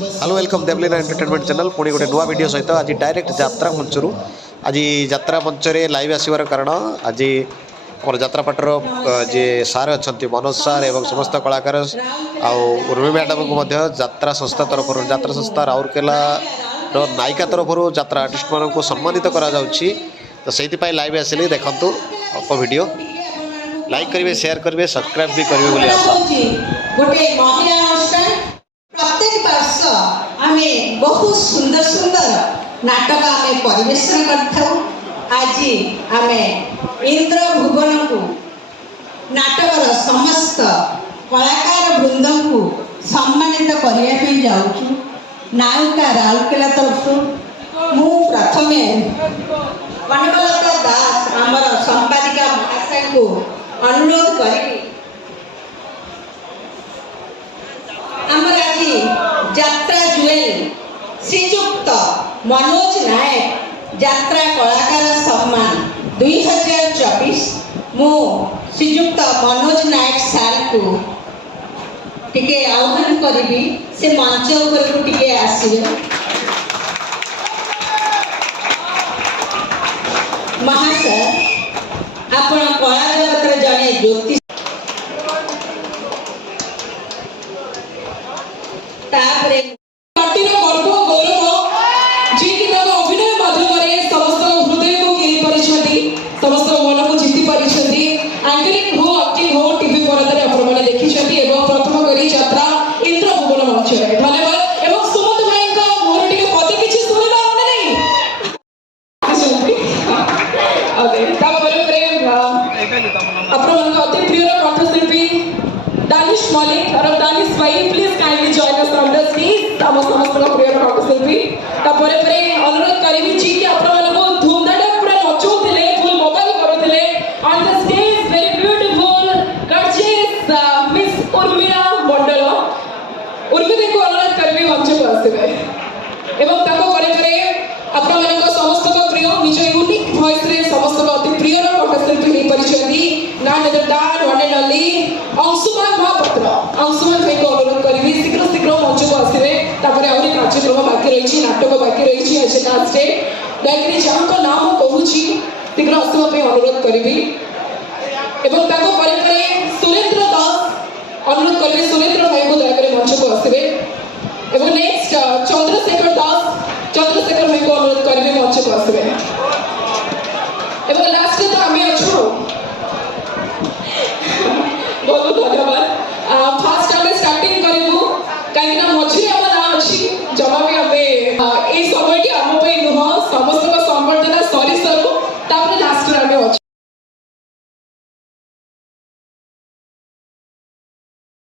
Hello welcome Devlina entertainment channel पुणी गोटे नुआ वीडियो सहित आज डायरेक्ट यात्रा मंचर आज यात्रा मंचर लाइव आसवर कारण आज आम यात्रापाटर जी सार अच्छा मनोज सार एवं समस्त कलाकार उर्मी मैडम को यात्रा संस्था तरफ यात्रा संस्था राउरकेला नायिका तरफ यात्रा आर्टिस्ट मान को सम्मानित करा तो से लाइव आसिले देखु अल्प वीडियो लाइक करेंगे शेयर करेंगे सब्सक्राइब भी करेंगे बोली आशा प्रत्येक वर्ष आमे बहुत सुंदर सुंदर नाटक आमे परिवेशन करथौ। आज आमे इंद्र भुवन को नाटकर समस्त कलाकार वृंद को सम्मानित करने पे जाऊँ। नायिका राउरकेला तरफ मु प्रथमे कनकलता दास आमर संपादिका महाशय को अनुरोध करी यात्रा जुएल श्रीजुक्त मनोज नायक यात्रा कलाकार सम्मान 2024 मु श्रीजुक्त मनोज नायक सार को टिके आह्वान करी से मंच ऊपर को टिके आसिबे। महाशय आपण कला जगत जड़े ज्योतिष समस्त मन को जीति पारिछथि एंकरिंग हो एक्टिंग हो टीवी परदारे आपण देखि एवं प्रथम करी यात्रा इंद्र भुवन मंच धन्यवाद एवं सुमंत भाई का मोर टिके कते किछि सुनिबा माने नहीं अबे ता बरे आपण अति प्रिय कंठशिल्पी दानिश मलिक और दानिश भाई please kindly join us on the stage हम समस्त प्रिय कंठशिल्पी ता बरे अनुरोध करिवि जी कि आपण को धूमधाम पूरा नचौथिले फुल मोबाइल करूथिले on the stage very beautiful gorgeous miss urmila Mandal Urmila को अनुरोध करबी मंच पर आसीबे एवं ताको करे आपण मानक समस्त को प्रिय निज यूनिक वॉइस रे समस्त को अति प्रिय कंठशिल्पी हे परिचयदी none other than one and only Anshuman Mahapatra Anshuman भाई को अनुरोध करबी शीघ्र शीघ्र मंच को आसीबे तापरे आउरी कार्यक्रम बाकी रहिछि नाटक बाकी रहिछि आज लास्ट डे दयकरी जांको नाम कहूछि शीघ्र आसवा पे अनुरोध करी एवं ताको करे सुरेंद्र दास अनुरोध करी सुरेंद्र भाई को दयकरी मंच को आसबे एवं नेक्स्ट चंद्रशेखर भाई को अनुरोध करी मंच को आसबे एवं लास्ट तो आमे अछु